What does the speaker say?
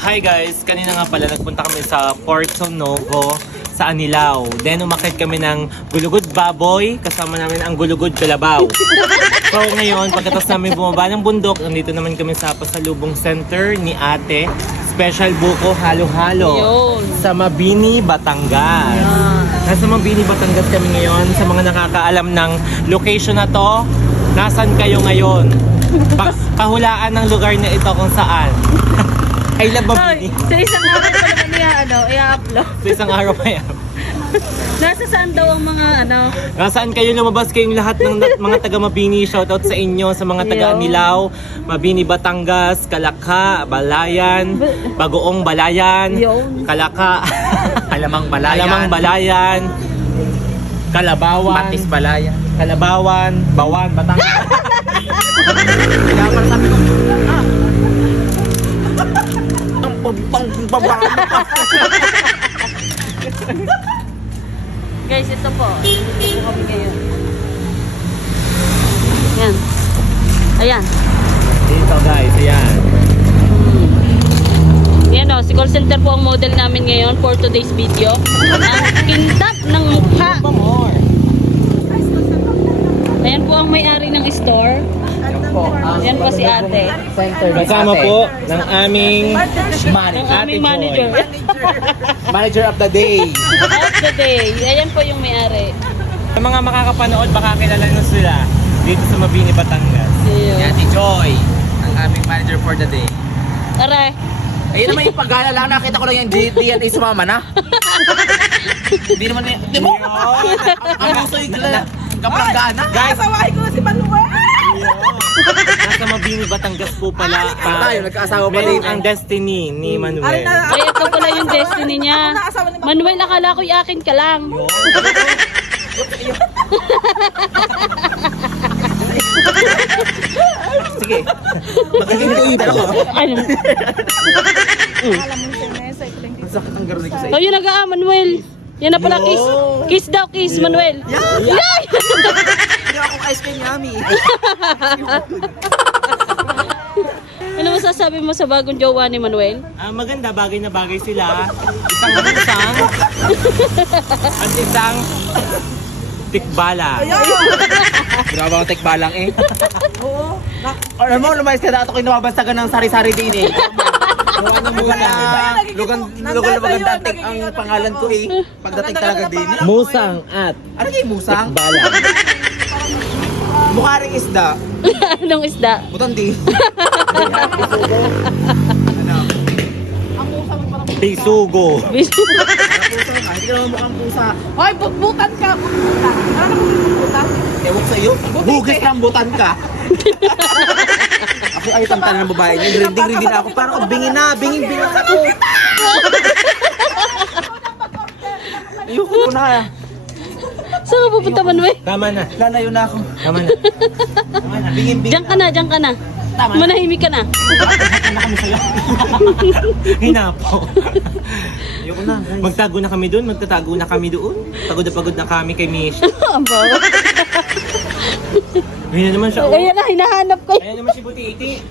Hi guys, kanina nga pala nagpunta kami sa Porto Novo sa Anilao. Then umakit kami ng Gulugod Baboy, kasama namin ang Gulugod Kalabaw. So ngayon, pagkatapos namin bumaba ng bundok, nandito naman kami sa Pasalubong Center ni Ate. Special buko halo-halo Yun. sa Mabini, Batangas. Nasa Mabini, Batangas kami ngayon. Sa mga nakakaalam ng location na to, nasan kayo ngayon? Kahulaan ng lugar na ito kung saan. I love Mabini. Sa isang araw pa naman niya, i-upload. Sa isang araw pa yan. Nasa saan daw ang mga, Nasaan kayo lumabas kayong lahat ng mga taga Mabini? Shoutout sa inyo, sa mga taga Anilao, Mabini, Batangas, Kalaka, Balayan, Bagoong Balayan, Yun. Kalaka, Alamang Balayan. Alamang Balayan, Kalabawan, Batis Balayan. Kalabawan, Bawan, Batangas. Kaya para sabi ko, ang pambabaan ka. Guys, ito po. Dito kami ngayon. Yan. Ayan. Dito guys, ayan. Yan o, si call center po ang model namin ngayon for today's video. Ang kintab ng mukha. Ayan po ang may-ari ng store. Yan po si ate. Kasama po ng aming Ang aming manager. Manager of the day. Of the day. Ayan po yung may-ari. Sa mga makakapanood, baka kilala nyo sila dito sa Mabini, Batangas. Yan si Joy, ang aming manager for the day. Aray. Ayun naman yung paggala lang, nakita ko lang yung DNA sumama na. Hindi naman yung, di mo? Ang gusto yung kapranggaan na. Guys, Sawahin ko na si Manuel! nasa Mabini, Batangas po pala. Tayo, nagkaasawa pa Meron din. ang destiny ni Manuel. Ay, ito pala yung destiny niya. Manuel, akala ko yakin ka lang. Sige. Magaling ko yung ako. Ano? Ang sakit ang garunig ko sa iyo. Ayun na ga, Manuel. Yan na pala, kiss. Kiss daw, kiss, Manuel. Yay! Hindi ako ice cream yummy. Ano masasabi mo sa bagong jowa ni Manuel? Maganda, bagay na bagay sila. Isang at isang tikbala. Grabe ang tekbalang eh. Oo. Alam mo, lumayas ka na ito kinababasagan ng sari-sari din eh. Lugan na maganda ang pangalan ko eh. Pagdating talaga din. Musang at Ano yung musang? tikbala. Mukha ring isda. Anong isda? Butandi. Pisugo. Pusa ka. Hindi ka naman mukhang pusa. Hoy, butbutan ka! Butbutan! Ano ka butbutan? Ewan ko sa'yo. Bugis rambutan ka. Ako ay tangtala ng babae niya. Rinding na ako. Parang bingin na. Bingin ako. Ayoko na. Saan ka pupunta, Manuel? Tama na. Lalayo na ako. Tama na. Tama na. Bingin. Diyan ka na, diyan ka na. Tama na. Manahimik ka na. Hinapo. Ayoko na. Magtago na kami doon. Magtatago na kami doon. Pagod na kami kay Mish. Ang bawa. Ayun na naman siya. Ayan na, hinahanap ko. Ayan naman si Butiti.